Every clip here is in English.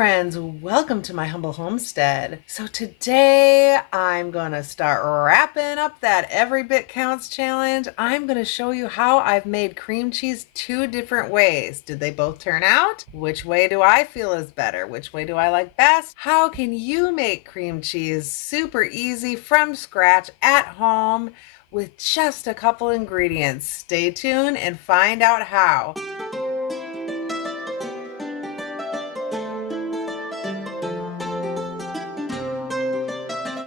friends, welcome to my humble homestead. So today I'm gonna start wrapping up that Every Bit Counts challenge. I'm gonna show you how I've made cream cheese two different ways. Did they both turn out? Which way do I feel is better? Which way do I like best? How can you make cream cheese super easy from scratch at home with just a couple ingredients? Stay tuned and find out how.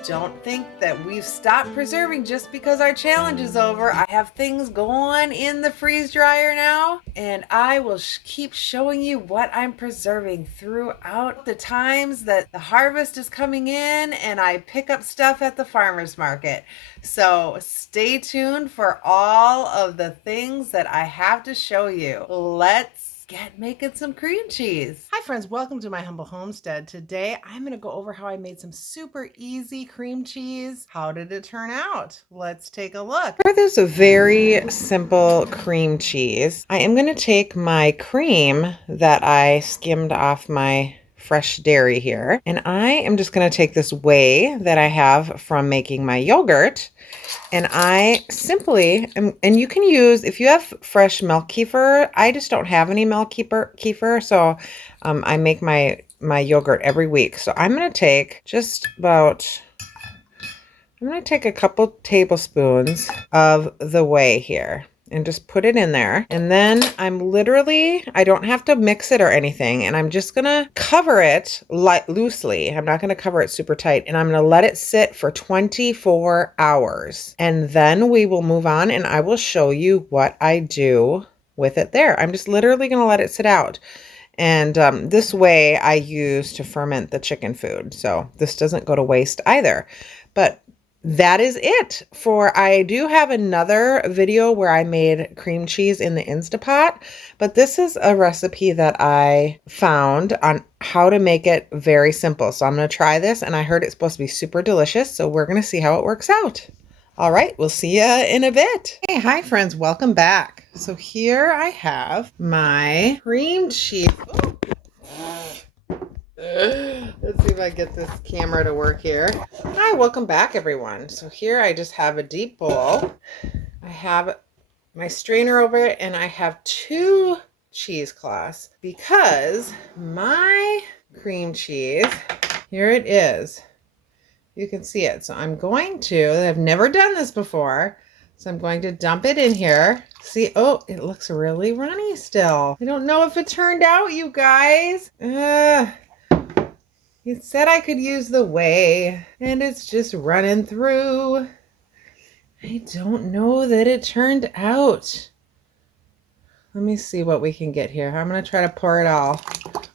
Don't think that we've stopped preserving just because our challenge is over. I have things going in the freeze dryer now, and I will keep showing you what I'm preserving throughout the times that the harvest is coming in and I pick up stuff at the farmer's market. So stay tuned for all of the things that I have to show you. Let's get making some cream cheese. Hi friends, welcome to my humble homestead. Today I'm going to go over how I made some super easy cream cheese. How did it turn out? Let's take a look. For this very simple cream cheese, I am going to take my cream that I skimmed off my fresh dairy here, and I am just going to take this whey that I have from making my yogurt, and I simply and you can use, if you have fresh milk kefir, I just don't have any milk kefir, so I make my yogurt every week. So I'm going to take a couple tablespoons of the whey here and just put it in there. And then I don't have to mix it or anything. And I'm just going to cover it loosely. I'm not going to cover it super tight. And I'm going to let it sit for 24 hours. And then we will move on and I will show you what I do with it there. I'm just literally going to let it sit out. And this way I use to ferment the chicken food. So this doesn't go to waste either. But that is it I do have another video where I made cream cheese in the Instapot, but this is a recipe that I found on how to make it very simple. So I'm going to try this, and I heard it's supposed to be super delicious. So we're going to see how it works out. All right, we'll see you in a bit. Hey, hi friends, welcome back. So here I have my cream cheese. Let's see if I get this camera to work here. Hi, welcome back everyone. So here I just have a deep bowl. I have my strainer over it, and I have 2 cheesecloths because my cream cheese, here it is. You can see it. So I've never done this before. So I'm going to dump it in here. See, oh, it looks really runny still. I don't know if it turned out, you guys. It said I could use the whey, and it's just running through. I don't know that it turned out. Let me see what we can get here. I'm going to try to pour it all.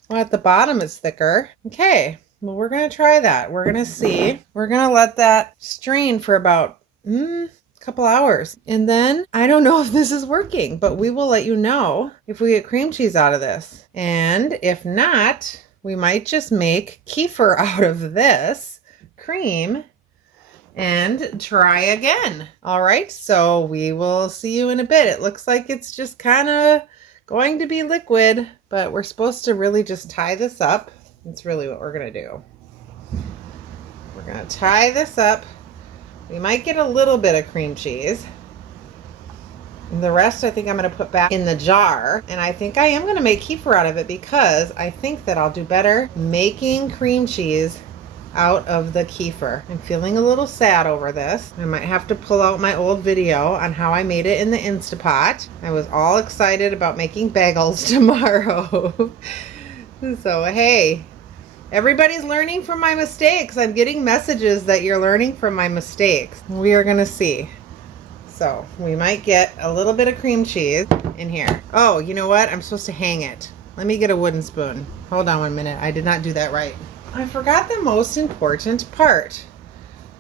Well, at the bottom it's thicker. Okay, well, we're going to try that. We're going to see. We're going to let that strain for about a couple hours. And then I don't know if this is working, but we will let you know if we get cream cheese out of this. And if not, we might just make kefir out of this cream and try again. All right, so we will see you in a bit. It looks like it's just kind of going to be liquid, but we're supposed to really just tie this up. That's really what we're going to do. We're going to tie this up. We might get a little bit of cream cheese. And the rest I think I'm going to put back in the jar. And I think I am going to make kefir out of it because I think that I'll do better making cream cheese out of the kefir. I'm feeling a little sad over this. I might have to pull out my old video on how I made it in the Instapot. I was all excited about making bagels tomorrow. So hey, everybody's learning from my mistakes. I'm getting messages that you're learning from my mistakes. We are going to see. So we might get a little bit of cream cheese in here. Oh, you know what? I'm supposed to hang it. Let me get a wooden spoon. Hold on 1 minute. I did not do that right. I forgot the most important part.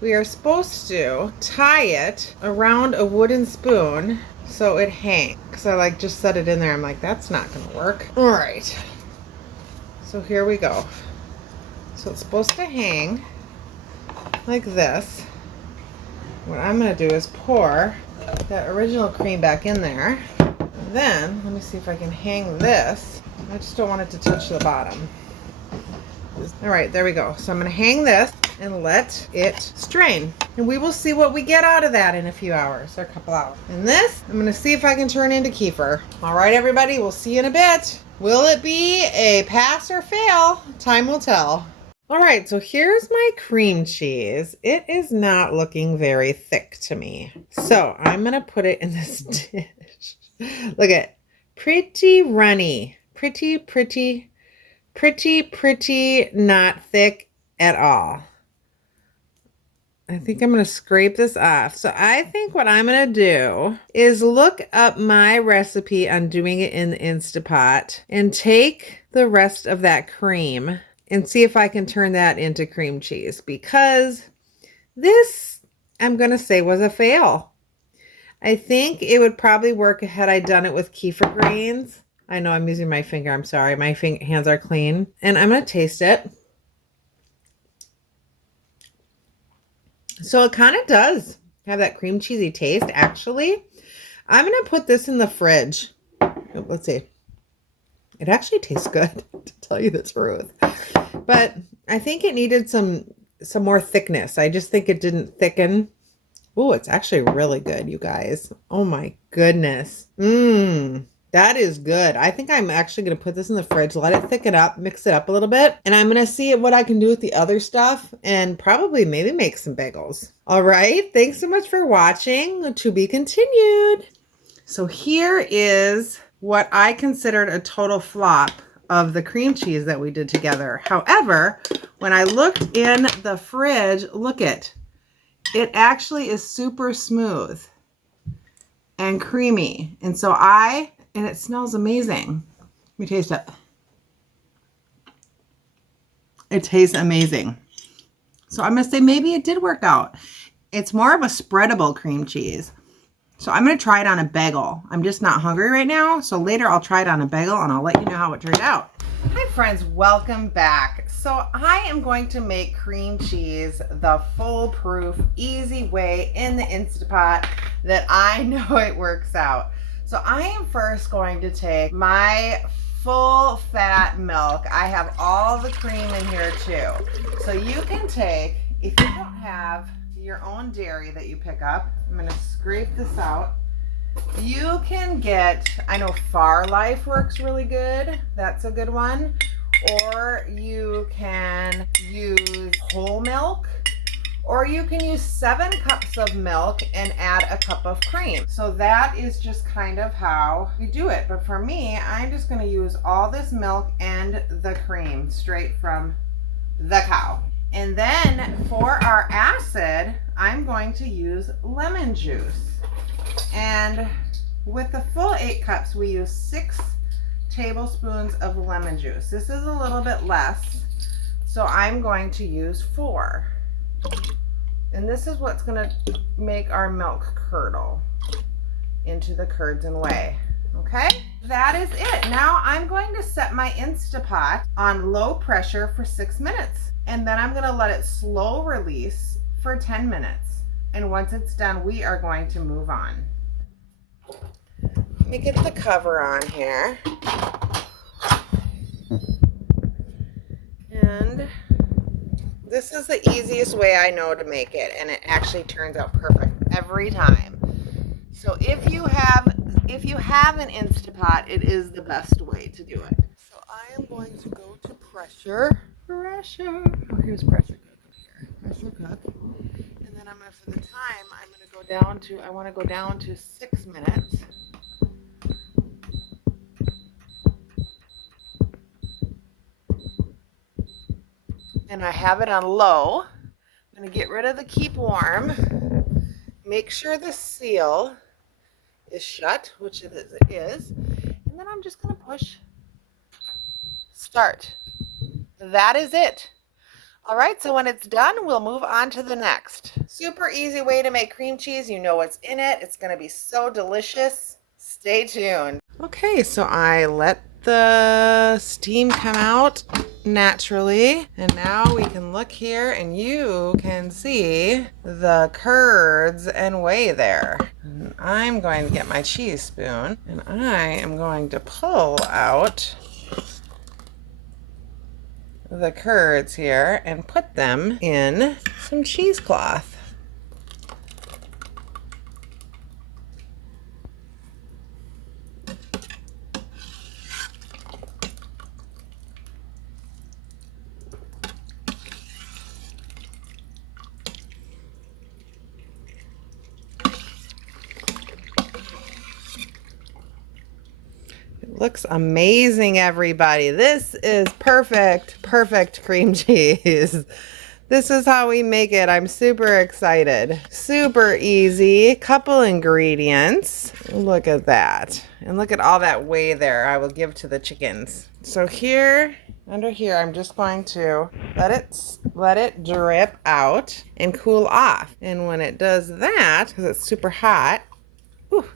We are supposed to tie it around a wooden spoon so it hangs. Because I just set it in there. I'm like, that's not going to work. All right. So here we go. So it's supposed to hang like this. What I'm going to do is pour that original cream back in there. And then, let me see if I can hang this. I just don't want it to touch the bottom. All right, there we go. So I'm gonna hang this and let it strain. And we will see what we get out of that in a few hours or a couple hours. And this, I'm gonna see if I can turn into kefir. All right, everybody, we'll see you in a bit. Will it be a pass or fail? Time will tell. All right, so here's my cream cheese. It is not looking very thick to me. So I'm gonna put it in this dish. Look at it. Pretty runny. Pretty not thick at all. I think I'm going to scrape this off. So I think what I'm going to do is look up my recipe on doing it in the Instapot and take the rest of that cream and see if I can turn that into cream cheese, because this, I'm going to say, was a fail. I think it would probably work had I done it with kefir grains. I know I'm using my finger. I'm sorry. My hands are clean. And I'm going to taste it. So it kind of does have that cream cheesy taste, actually. I'm going to put this in the fridge. Oh, let's see. It actually tastes good, to tell you the truth. But I think it needed some more thickness. I just think it didn't thicken. Oh, it's actually really good, you guys. Oh my goodness. That is good. I think I'm actually going to put this in the fridge, let it thicken up, mix it up a little bit. And I'm going to see what I can do with the other stuff and probably maybe make some bagels. All right. Thanks so much for watching. To be continued. So here is what I considered a total flop of the cream cheese that we did together. However, when I looked in the fridge, look it actually is super smooth and creamy. And so and it smells amazing. Let me taste it. It tastes amazing. So I'm going to say maybe it did work out. It's more of a spreadable cream cheese. So I'm going to try it on a bagel. I'm just not hungry right now. So later I'll try it on a bagel and I'll let you know how it turned out. Hi friends, welcome back. So I am going to make cream cheese the foolproof, easy way in the Instapot that I know it works out. So I am first going to take my full fat milk. I have all the cream in here too. So you can take, if you don't have your own dairy that you pick up, I'm going to scrape this out. You can get, I know Far Life works really good. That's a good one. Or you can use whole milk. Or you can use 7 cups of milk and add a cup of cream. So that is just kind of how you do it. But for me, I'm just going to use all this milk and the cream straight from the cow. And then for our acid, I'm going to use lemon juice. And with the full 8 cups, we use 6 tablespoons of lemon juice. This is a little bit less, so I'm going to use 4. And this is what's going to make our milk curdle into the curds and whey. Okay, that is it. Now I'm going to set my Instapot on low pressure for 6 minutes. And then I'm going to let it slow release for 10 minutes. And once it's done, we are going to move on. Let me get the cover on here. And this is the easiest way I know to make it, and it actually turns out perfect every time. So if you have an Instapot, it is the best way to do it. So I am going to go to pressure. Oh, here's pressure cook up here. Pressure cook. And then I'm going to, for the time, I'm going to go down to, I want to go down to 6 minutes. And I have it on low. I'm going to get rid of the keep warm. Make sure the seal is shut, which it is. And then I'm just going to push start. That is it. All right, so when it's done, we'll move on to the next. Super easy way to make cream cheese. You know what's in it. It's going to be so delicious. Stay tuned. Okay, so I let the steam come out naturally, and now we can look here and you can see the curds and whey there. And I'm going to get my cheese spoon and I am going to pull out the curds here and put them in some cheesecloth. Looks amazing, everybody. This is perfect cream cheese. This is how we make it. I'm super excited. Super easy. Couple ingredients. Look at that. And look at all that whey there I will give to the chickens. So here, under here, I'm just going to let it drip out and cool off. And when it does that, because it's super hot,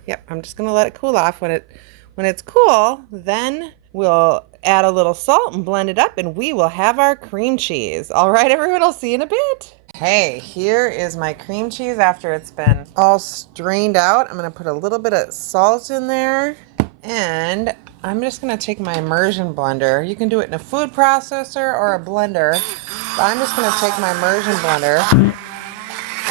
yep, I'm just gonna let it cool off. When it's cool, then we'll add a little salt and blend it up and we will have our cream cheese. All right, everyone, I'll see you in a bit. Hey, here is my cream cheese after it's been all strained out. I'm gonna put a little bit of salt in there and I'm just gonna take my immersion blender. You can do it in a food processor or a blender, but I'm just gonna take my immersion blender and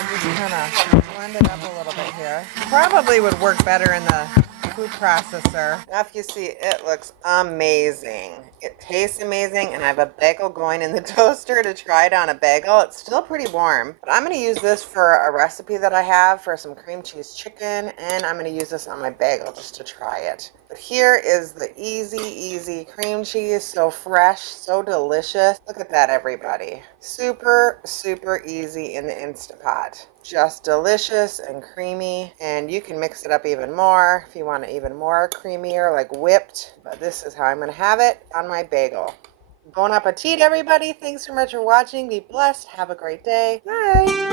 just kind of blend it up a little bit here. Probably would work better in the food processor. Now if you see, it looks amazing. It tastes amazing, and I have a bagel going in the toaster to try it on a bagel. It's still pretty warm, but I'm going to use this for a recipe that I have for some cream cheese chicken, and I'm going to use this on my bagel just to try it. But here is the easy cream cheese. So fresh, so delicious. Look at that, everybody. Super easy in the Instapot. Just delicious and creamy, and you can mix it up even more if you want it even more creamier, like whipped. But this is how I'm going to have it on my bagel. Bon appetit, everybody. Thanks so much for watching. Be blessed. Have a great day. Bye.